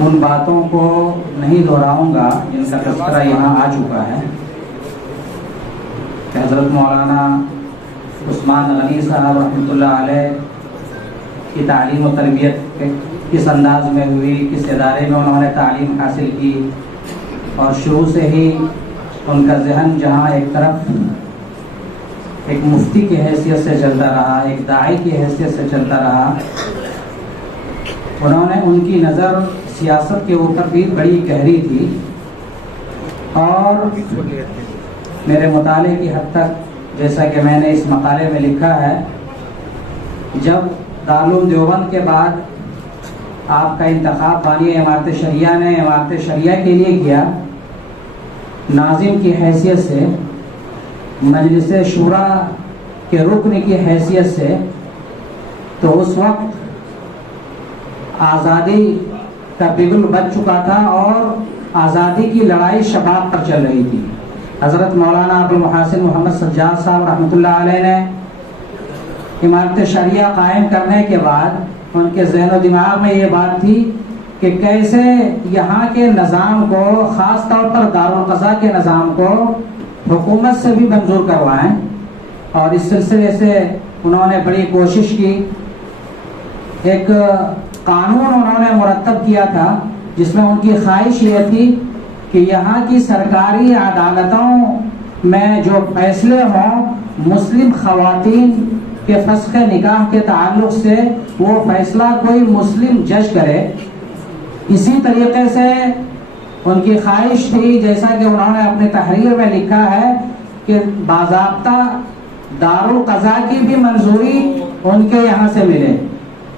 ان باتوں کو نہیں دہراؤں گا جن کا تذکرہ یہاں آ چکا ہے کہ حضرت مولانا عثمان غنی صاحب رحمۃ اللہ علیہ کی تعلیم و تربیت کس انداز میں ہوئی، کس ادارے میں انہوں نے تعلیم حاصل کی، اور شروع سے ہی ان کا ذہن جہاں ایک طرف ایک مفتی کی حیثیت سے چلتا رہا، ایک داعی کی حیثیت سے چلتا رہا، انہوں نے ان کی نظر سیاست کے اوپر بھی بڑی گہری تھی، اور میرے مطالعے کی حد تک جیسا کہ میں نے اس مقالے میں لکھا ہے، جب دارالعلوم دیوبند کے بعد آپ کا انتخاب بانی امارت شریعہ نے امارت شریعہ کے لیے کیا، ناظم کی حیثیت سے، مجلس شورا کے رکن کی حیثیت سے، تو اس وقت آزادی کا بگل بچ چکا تھا اور آزادی کی لڑائی شباب پر چل رہی تھی۔ حضرت مولانا ابو المحاسن محمد سجاد صاحب رحمۃ اللہ علیہ نے امارت شریعہ قائم کرنے کے بعد ان کے ذہن و دماغ میں یہ بات تھی کہ کیسے یہاں کے نظام کو، خاص طور پر دارالقضاء کے نظام کو حکومت سے بھی منظور کروائیں، اور اس سلسلے سے انہوں نے بڑی کوشش کی۔ ایک قانون انہوں نے مرتب کیا تھا جس میں ان کی خواہش یہ تھی کہ یہاں کی سرکاری عدالتوں میں جو فیصلے ہوں مسلم خواتین کے فسخ نکاح کے تعلق سے، وہ فیصلہ کوئی مسلم جج کرے۔ اسی طریقے سے ان کی خواہش تھی، جیسا کہ انہوں نے اپنی تحریر میں لکھا ہے، کہ باضابطہ دارالقضاء کی بھی منظوری ان کے یہاں سے ملے۔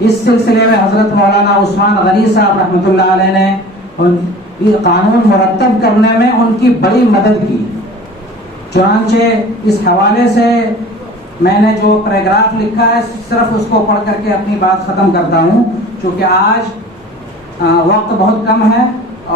اس سلسلے میں حضرت مولانا عثمان غنی صاحب رحمۃ اللہ علیہ نے قانون مرتب کرنے میں ان کی بڑی مدد کی۔ چنانچہ اس حوالے سے میں نے جو پیراگراف لکھا ہے صرف اس کو پڑھ کر کے اپنی بات ختم کرتا ہوں، چونکہ آج وقت بہت کم ہے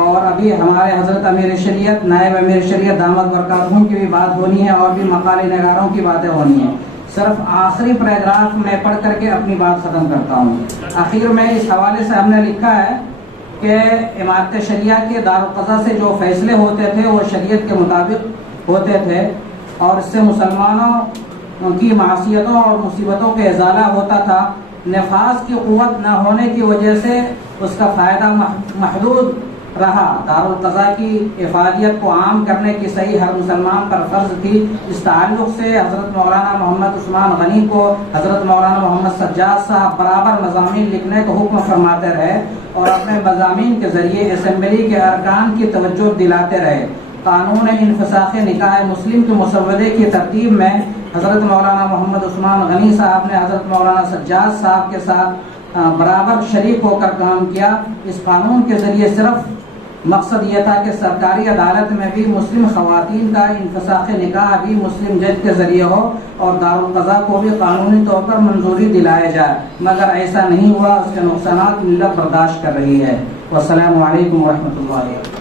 اور ابھی ہمارے حضرت امیر شریعت، نائب امیر شریعت دامت برکاتہم کی بھی بات ہونی ہے اور بھی مقالی نگاروں کی باتیں ہونی ہیں۔ صرف آخری پیراگراف میں پڑھ کر کے اپنی بات ختم کرتا ہوں۔ آخر میں اس حوالے سے ہم نے لکھا ہے کہ امارت شریعہ کے دارالقضاء سے جو فیصلے ہوتے تھے وہ شریعت کے مطابق ہوتے تھے، اور اس سے مسلمانوں کی معصیتوں اور مصیبتوں کا ازالہ ہوتا تھا۔ نفاذ کی قوت نہ ہونے کی وجہ سے اس کا فائدہ محدود رہا۔ دارالقضاء کی افادیت کو عام کرنے کی صحیح ہر مسلمان پر فرض تھی۔ اس تعلق سے حضرت مولانا محمد عثمان غنی کو حضرت مولانا محمد سجاد صاحب برابر مضامین لکھنے کا حکم فرماتے رہے اور اپنے مضامین کے ذریعے اسمبلی کے ارکان کی توجہ دلاتے رہے۔ قانون انفساخ نکاح مسلم کے مسودے کی ترتیب میں حضرت مولانا محمد عثمان غنی صاحب نے حضرت مولانا سجاد صاحب کے ساتھ برابر شریک ہو کر کام کیا۔ اس قانون کے ذریعے صرف مقصد یہ تھا کہ سرکاری عدالت میں بھی مسلم خواتین کا انفساخ نکاح بھی مسلم جج کے ذریعے ہو اور دارالقضاء کو بھی قانونی طور پر منظوری دلایا جائے، مگر ایسا نہیں ہوا۔ اس کے نقصانات ملت برداشت کر رہی ہے۔ والسلام علیکم ورحمۃ اللہ۔